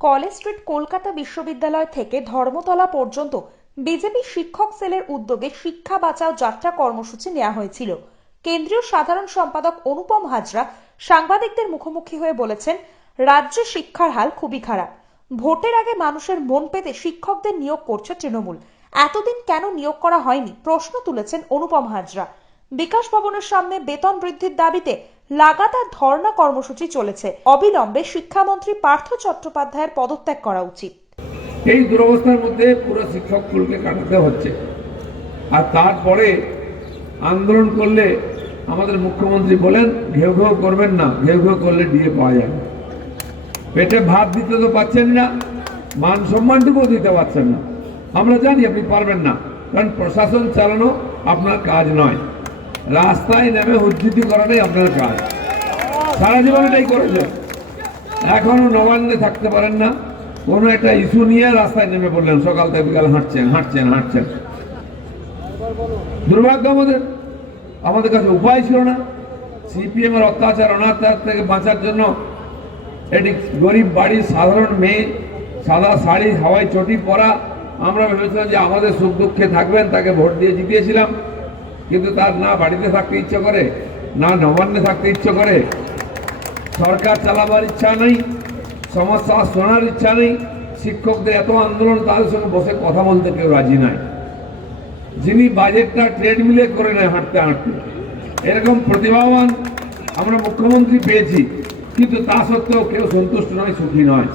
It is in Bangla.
কলেজ স্ট্রিট কলকাতা বিশ্ববিদ্যালয় থেকে ধর্মতলা পর্যন্ত বিজেপি শিক্ষক সেলের উদ্যোগে শিক্ষা বাঁচাও যাত্রা কর্মসূচি নেওয়া হয়েছিল। কেন্দ্রীয় সাধারণ সম্পাদক অনুপম হাজরা সাংবাদিকদের মুখোমুখি হয়ে বলেছেন, রাজ্যে শিক্ষার হাল খুবই খারাপ। ভোটের আগে মানুষের মন পেতে শিক্ষকদের নিয়োগ করছে তৃণমূল। এতদিন কেন নিয়োগ করা হয়নি? প্রশ্ন তুলেছেন অনুপম হাজরা। বিকাশ ভবনের সামনে বেতন বৃদ্ধির দাবিতে লাগাতার ধর্ণা কর্মসূচি চলেছে। অবিলম্বে শিক্ষামন্ত্রী পার্থ চট্টোপাধ্যায়ের পদত্যাগ করা উচিত। এই দুরবস্থার মধ্যে পুরো শিক্ষক কুলকে কাটাতে হচ্ছে। আর তারপরে আন্দোলন করলে আমাদের মুখ্যমন্ত্রী বলেন, ঘেউ ঘেউ করবেন না, ঘেউ ঘেউ করলে দিয়ে পাওয়া যাবে। পেটে ভাত দিতে তো পাচ্ছেন না, মান সম্মানটুকুও দিতে পারছেন না। আমরা জানি আপনি পারবেন না, কারণ প্রশাসন চালানো আপনার কাজ নয়। রাস্তায় নেমে উদ্ধৃতি করাটাই আপনার কাজ। সারা জীবন এটাই করেছেন। এখনও নবান্নে থাকতে পারেন না। কোনো একটা ইস্যু নিয়ে রাস্তায় নেমে পড়লেন। সকাল থেকে বিকাল হাঁটছেন হাঁটছেন হাঁটছেন। দুর্ভাগ্য আমাদের আমাদের কাছে উপায় ছিল না। সিপিএম এর অত্যাচার অনাচার থেকে বাঁচার জন্য এটি গরিব বাড়ির সাধারণ মেয়ে, সাদা শাড়ি হাওয়াই চটি পরা। আমরা ভেবেছিলাম যে আমাদের সুখ দুঃখে থাকবেন, তাকে ভোট দিয়ে জিতিয়েছিলাম। কিন্তু তার না বাড়িতে থাকতে ইচ্ছে করে, না নবান্নে থাকতে ইচ্ছে করে। সরকার চালাবার ইচ্ছা নেই, সমস্যা শোনার ইচ্ছা নেই, শিক্ষকদের এত আন্দোলন তাদের সঙ্গে বসে কথা বলতে কেউ রাজি নাই। যিনি বাজেটটা ট্রেডমিলে করে নেয় হাঁটতে হাঁটতে, এরকম প্রতিভাবান আমরা মুখ্যমন্ত্রী পেয়েছি, কিন্তু তা সত্ত্বেও কেউ সন্তুষ্ট নয়, সুখী নয়।